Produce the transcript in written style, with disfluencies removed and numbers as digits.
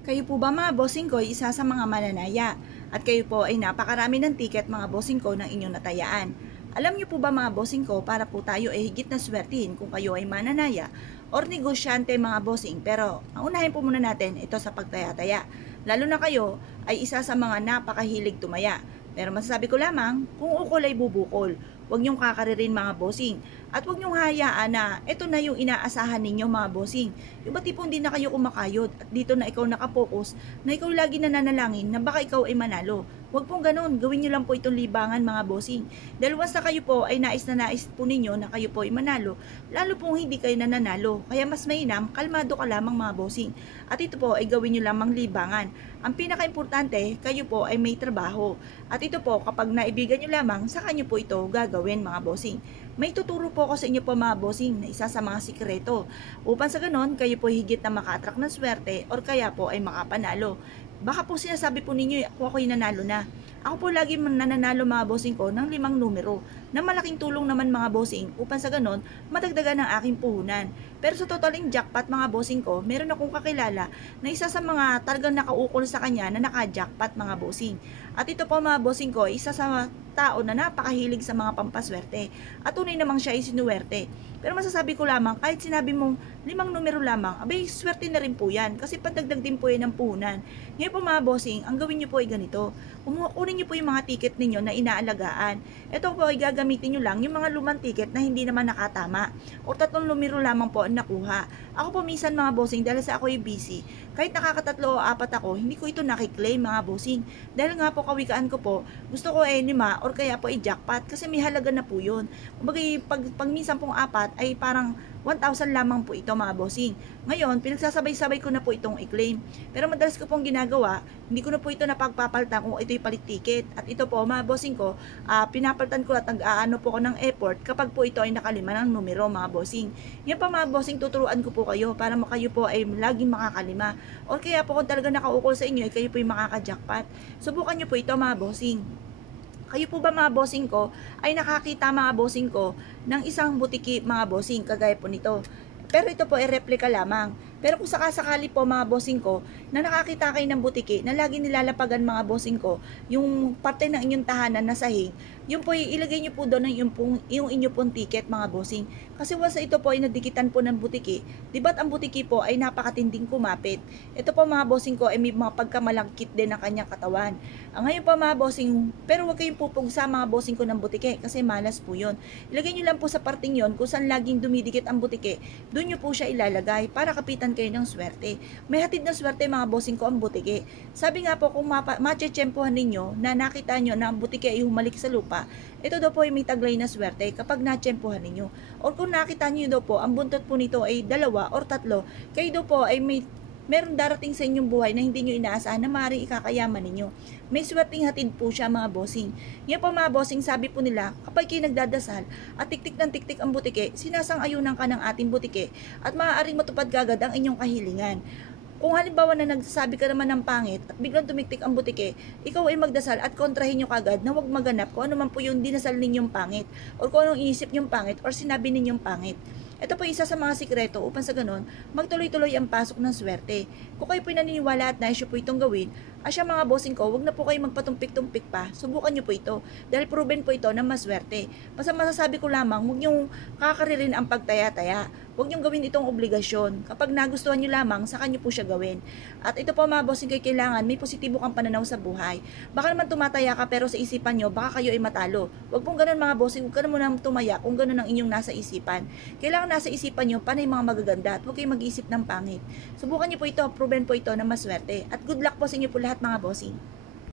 Kayo po ba mga bossing ko ay isa sa mga mananaya at kayo po ay napakarami ng tiket mga bossing ko ng inyong natayaan. Alam niyo po ba mga bossing ko para po tayo ay higit na swertihin kung kayo ay mananaya or negosyante mga bossing, pero ang unahin po muna natin ito sa pagtaya-taya. Lalo na kayo ay isa sa mga napakahilig tumaya. Pero masasabi ko lamang, kung ukol ay bubukol, huwag niyong kakaririn mga bossing. At huwag niyong hayaan na ito na yung inaasahan ninyo mga bossing. Yung ba tipong hindi na kayo kumakayod at dito na ikaw nakapokus na ikaw lagi nananalangin na baka ikaw ay manalo. Huwag pong ganun, gawin niyo lang po itong libangan mga bossing. Dahil once na kayo po ay nais na nais po ninyo na kayo po ay manalo, lalo pong hindi kayo nananalo. Kaya mas mainam, kalmado ka lamang mga bossing. At ito po ay gawin niyo lamang libangan. Ang pinaka-importante, kayo po ay may trabaho. At ito po, kapag naibigan niyo lamang, sa kanyo po ito gagawin mga bossing. May tuturo po ako sa inyo po mga bossing na isa sa mga sikreto. Upang sa ganon, kayo po higit na maka-attract ng swerte or kaya po ay makapanalo. Baka po sinasabi po ninyo, ako'y nanalo na. Ako po lagi nananalo mga bossing ko ng 5 numero na malaking tulong naman mga bossing upang sa ganon madagdagan ang aking puhunan. Pero sa totaling jackpot mga bossing ko, meron akong kakilala na isa sa mga talagang nakaukol sa kanya na naka-jackpot mga bossing. At ito po mga bossing ko, isa sa tao na napakahilig sa mga pampaswerte. At tunay namang siya ay sinuwerte. Pero masasabi ko lamang, kahit sinabi mong 5 numero lamang, abay, swerte na rin po yan. Kasi pandagdag din po yan ng puhunan. Ngayon po mga bossing, ang gawin nyo po ay ganito. Kunin nyo po yung mga ticket ninyo na inaalagaan. Ito po ay gagamitin nyo lang yung mga lumang ticket na hindi naman nakatama. O 3 numero lamang po ang nakuha. Ako po minsan mga bossing, dahil sa ako ay busy, kahit nakakatatlo o 4 ako, hindi ko ito nakiklaim mga bossing. Dahil nga po kawikaan ko po, gusto ko ay 5 or kaya po ay jackpot kasi may halaga na po yun. Kumbaga pag minsan pong 4 ay parang 1,000 lamang po ito mga bossing. Ngayon, pinagsasabay-sabay ko na po itong i-claim. Pero madalas ko pong ginagawa, hindi ko na po ito napagpapalitan kung ito'y palit ticket. At ito po mga bossing ko, pinapalitan ko at nag-aano po ko ng effort kapag po ito ay nakalima ng numero mga bossing. Yan pa mga bossing, tuturuan ko po kayo para kayo po ay laging makakalima. O kaya po kung talaga nakaukol sa inyo, ay kayo po ay makaka-jackpot. Subukan nyo po ito mga bossing. Kayo po ba mga bossing ko ay nakakita mga bossing ko ng isang butiki mga bossing kagaya po nito? Pero ito po ay replika lamang. Pero kung sakasakali po mga bossing ko na nakakita kayo ng butiki na lagi nilalapagan mga bossing ko, yung parte ng inyong tahanan na sahig, yun po ilagay nyo po doon yung inyo pong ticket mga bossing. Kasi once ito po ay nadikitan po ng butiki, di ba't ang butiki po ay napakatinding kumapit. Ito po mga bossing ko ay may mga pagkamalangkit din ng kanyang katawan. Ngayon po mga bossing, pero huwag kayong pupugsa mga bossing ko ng butiki kasi malas po yun. Ilagay nyo lang po sa parting yun kung saan laging dumidikit ang butiki, doon nyo po siya ilalagay para kapitan kayo ng swerte. May hatid na swerte mga bossing ko ang butiki. Sabi nga po kung machechempohan ninyo na nakita nyo na ang butiki ay humalik sa lupa, ito daw po ay may taglay na swerte kapag nachempohan ninyo. Or kung nakita nyo daw po ang buntot po nito ay 2 or 3, kayo daw po ay meron darating sa inyong buhay na hindi nyo inaasahan na maaaring ikakayaman ninyo. May swerteng hatid po siya mga bossing. Yan po mga bossing, sabi po nila, kapag kayo nagdadasal at tiktik ng tiktik ang butike, sinasang-ayunan ka ng ating butike at maaaring matupad kagad ang inyong kahilingan. Kung halimbawa na nagsasabi ka naman ng pangit at biglang tumiktik ang butike, ikaw ay magdasal at kontrahin nyo kagad na huwag maganap kung ano man po yung dinasal ninyong pangit o kung anong inisip nyong pangit or sinabi ninyong pangit. Ito po isa sa mga sikreto upang sa ganun, magtuloy-tuloy ang pasok ng swerte. Kung kayo po naniniwala at naisyo po itong gawin, asya mga bossing ko, huwag na po kayo magpatumpik-tumpik pa. Subukan nyo po ito dahil proven po ito na maswerte. Basta masasabi ko lamang, huwag nyo kakaririn ang pagtaya-taya. Huwag nyo gawin itong obligasyon. Kapag nagustuhan nyo lamang, saka nyo po siya gawin. At ito po mga bossing kayo, kailangan may positibo kang pananaw sa buhay. Baka naman tumataya ka pero sa isipan nyo, baka kayo ay matalo. Huwag pong ganun mga bossing, huwag ka na muna tumaya kung ganun ang inyong nasa isipan. Kailangan nasa isipan nyo, panay mga magaganda at huwag kayong mag-iisip ng pangit. Subukan nyo po ito, proven po ito na maswerte. At good luck po sa inyo po lahat mga bossing.